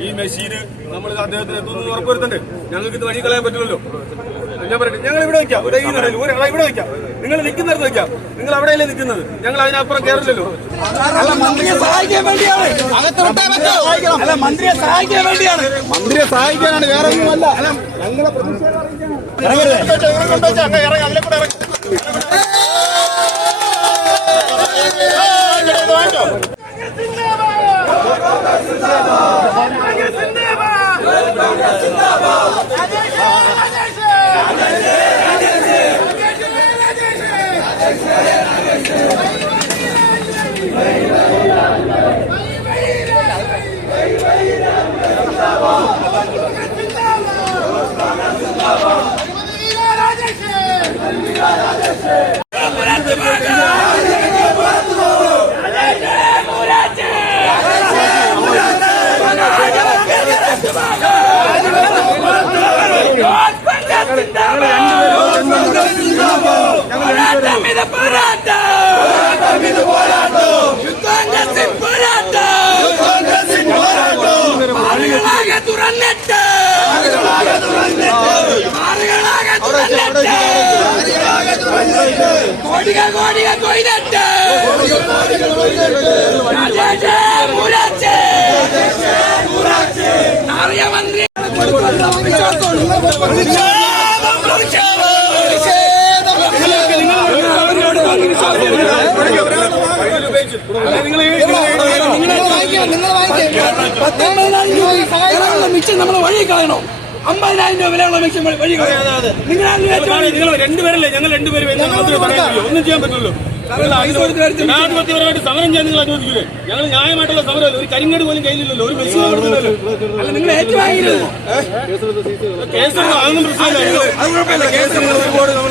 ഈ മെഷീന് നമ്മൾ അദ്ദേഹത്തിന് എത്തുന്നത് ഉറപ്പുവരുത്തണ്ടേ ഞങ്ങൾക്ക് ഇത് വഴി കളയാൻ പറ്റുമല്ലോ ഞാൻ പറയട്ടെ ഞങ്ങൾ ഇവിടെ നടയിൽ ഒരാളെ ഇവിടെ വെക്കാം. നിങ്ങൾ നിൽക്കുന്നിടത്ത് വെക്കാം നിങ്ങൾ അവിടെയല്ലേ നിൽക്കുന്നത് ഞങ്ങൾ അതിനപ്പുറം കയറില്ലല്ലോ അല്ല മന്ത്രിയെ സഹായിക്കാൻ വേണ്ടിയാണ് അല്ല മന്ത്രിയെ സഹായിക്കാൻ വേണ്ടിയാണ് മന്ത്രിയെ സഹായിക്കാനാണ് വേറെ ഒന്നുമല്ല ഞങ്ങളെ തുറന്നിട്ട് കോടിക കോടിക നിങ്ങൾ രാജേഷേ മുരാച്ചേ അറിയമന്ത്രി. മിച്ചം നമ്മൾ വഴി കളയണോ. അമ്പതിനായിരം രൂപ വിലയുള്ള മെഷീൻ വഴി നിങ്ങൾ രണ്ടുപേരല്ലേ ഞങ്ങൾ രണ്ടുപേരും ഒന്നും ചെയ്യാൻ പറ്റുള്ളൂ ജനാധിപത്യപരമായിട്ട് സമരം ചെയ്യാൻ നിങ്ങൾ അനുവദിക്കില്ലേ ഞങ്ങൾ ന്യായമായിട്ടുള്ള സമരം ഒരു കരിങ്ങട് പോലും കയ്യിലില്ലല്ലോ. ഒരു ബസ് കേസ് അതൊന്നും പ്രശ്നമില്ല. കേസ് നിങ്ങൾ ഒരുപാട് നമ്മൾ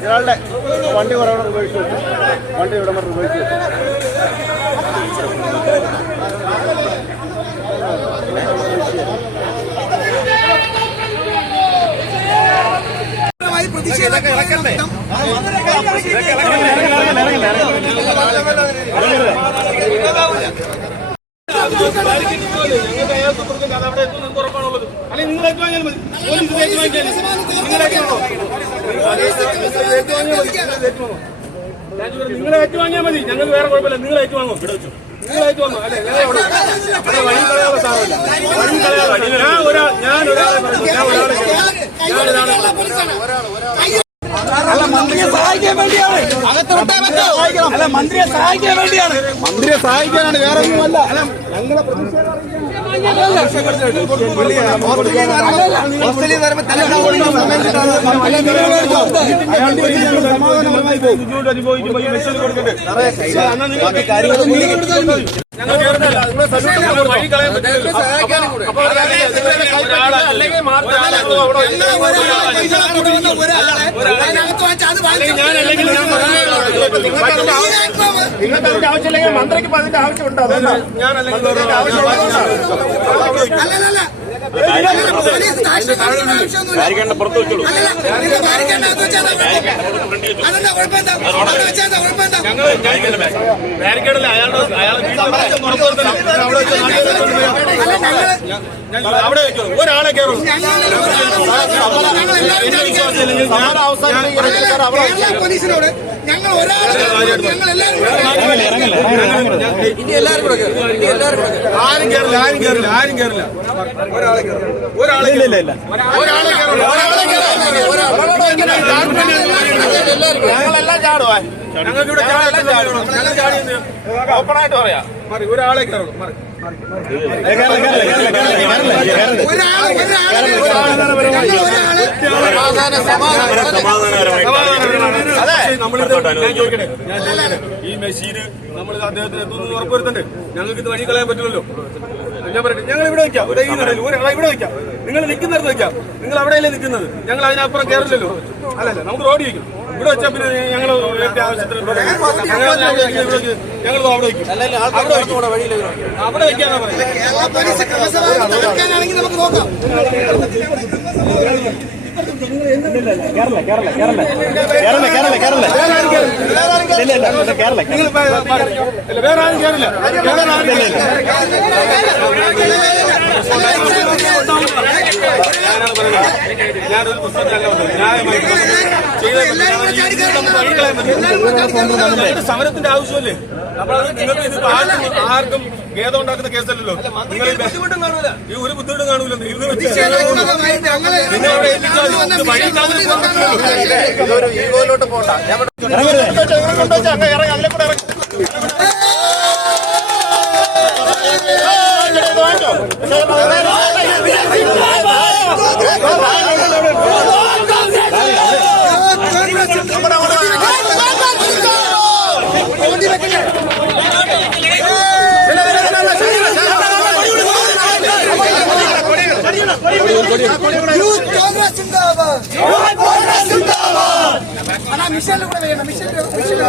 ഇയാളുടെ വണ്ടി കുറേ ഉപയോഗിച്ചു വണ്ടി ഇവിടെ ഉപയോഗിച്ചു ഇതൊക്കെ ഇളക്കണ്ടേ അയാൾക്ക് കൊടുക്കേണ്ട അത് അവിടെ നിങ്ങൾ ഏറ്റുവാങ്ങിയാൽ മതി ഞങ്ങൾക്ക് വേറെ കുഴപ്പമില്ല നിങ്ങൾ ഏറ്റുവാങ്ങോ ഇവിടെ വെച്ചു നിങ്ങൾ ഏറ്റുവാങ്ങോ അല്ലെ അവിടെ വഴി ഞാൻ ഒരാൾ ഞാൻ ഒരാളെ ഞാൻ ഒരാളെ ഞാൻ ഒരാളെ സഹായിക്കാൻ വേണ്ടിയാണ് അല്ല മന്ത്രിയെ സഹായിക്കാൻ വേണ്ടിയാണ് മന്ത്രിയെ സഹായിക്കാനാണ് വേറെ ഒന്നുമല്ല ഞങ്ങളെ സമാധാനപരമായി പോകും നിങ്ങൾക്ക് അതിന്റെ ആവശ്യമില്ലെങ്കിൽ മന്ത്രിക്ക് അതിന്റെ ആവശ്യമുണ്ടോ അതുകൊണ്ടാണ് ഞാൻ അല്ലല്ല പോലീസ് പുറത്ത് വെച്ചോളൂ. ബാരിക്കേഡല്ല അയാളുടെ അയാളെ വീട്ടിൽ പുറത്ത് നിർത്തണം. ഞാൻ അവിടെ വെച്ച് നാട്ടിൽ അവിടെ ഒരാളെ കയറുള്ളൂ ഞങ്ങൾ ഞാൻ പോലീസിനോട് ഒരാളെ ഞങ്ങൾ എല്ലാവരും ആരും കയറില്ല ആരും കയറില്ല ആരും കയറില്ല ഒരാളെ ഒരാളെ ഇല്ല ഒരാളെ ഞങ്ങളെല്ലാം ചാടുവാ ഞങ്ങൾക്ക് ഇവിടെ ഓപ്പണായിട്ട് പറയാം. മറി ഒരാളെ കയറുള്ളൂ മറി ഈ മെഷീന് നമ്മൾ അദ്ദേഹത്തിന് എത്തുന്നു ഉറപ്പുവരുത്തണ്ടേ? ഞങ്ങൾക്ക് ഇത് വഴി കളയാൻ പറ്റില്ലല്ലോ ഞാൻ പറയട്ടെ ഞങ്ങൾ ഇവിടെ വെക്കാം. ഒരാളെ ഇവിടെ വെക്കാം. നിങ്ങൾ നിൽക്കുന്നിടത്ത് വെക്കാം. നിങ്ങൾ അവിടെയല്ലേ നിൽക്കുന്നത്? ഞങ്ങൾ അതിനപ്പുറം കയറില്ലല്ലോ. അല്ലല്ല നമുക്ക് റോഡ് വയ്ക്കും ഇവിടെ വെച്ചാൽ പിന്നെ ഞങ്ങൾ ആവശ്യത്തിന് ഞങ്ങൾ അവിടെ വയ്ക്കും അവിടെ വയ്ക്കും അവിടെ വെക്കാന്നാ പറയുന്നത്. കേരള ക്രമസമാധാനം തകർക്കാനാണെങ്കിൽ നമുക്ക് നോക്കാം നിങ്ങൾ ഇല്ല, വേറെ ആരും കയറില്ല വേറെ ആരും കയറില്ല ഞാനാണ് പറയുന്നത് ഞാനൊരു പുസ്തകത്തിലല്ല പറഞ്ഞത് ന്യായമായി സമരത്തിന്റെ ആവശ്യമല്ലേ നമ്മളത് നിങ്ങൾക്ക് ഇത് ആർക്കും ആർക്കും ഖേദം ഉണ്ടാക്കുന്ന കേസല്ലല്ലോ നിങ്ങൾ ഈ ഒരു ബുദ്ധിമുട്ടും കാണൂല ഇത് വെച്ച് ഞങ്ങൾ പിന്നെ അവിടെ എത്തിച്ചാൽ ഇത് വഴി കളഞ്ഞു പോകാൻ പറ്റില്ലല്ലോ ഇതൊരു ഈഗോയിലോട്ട് പോണ്ട ഞാൻ കൊണ്ടുവച്ചാ അങ്ങ് ഇറങ്ങി യൂത്ത് കോൺഗ്രസ് സിന്ദാബാദ് അതാ മിഷനിൽ കൂടെ വേണം മിഷനിൽ മിഷനിൽ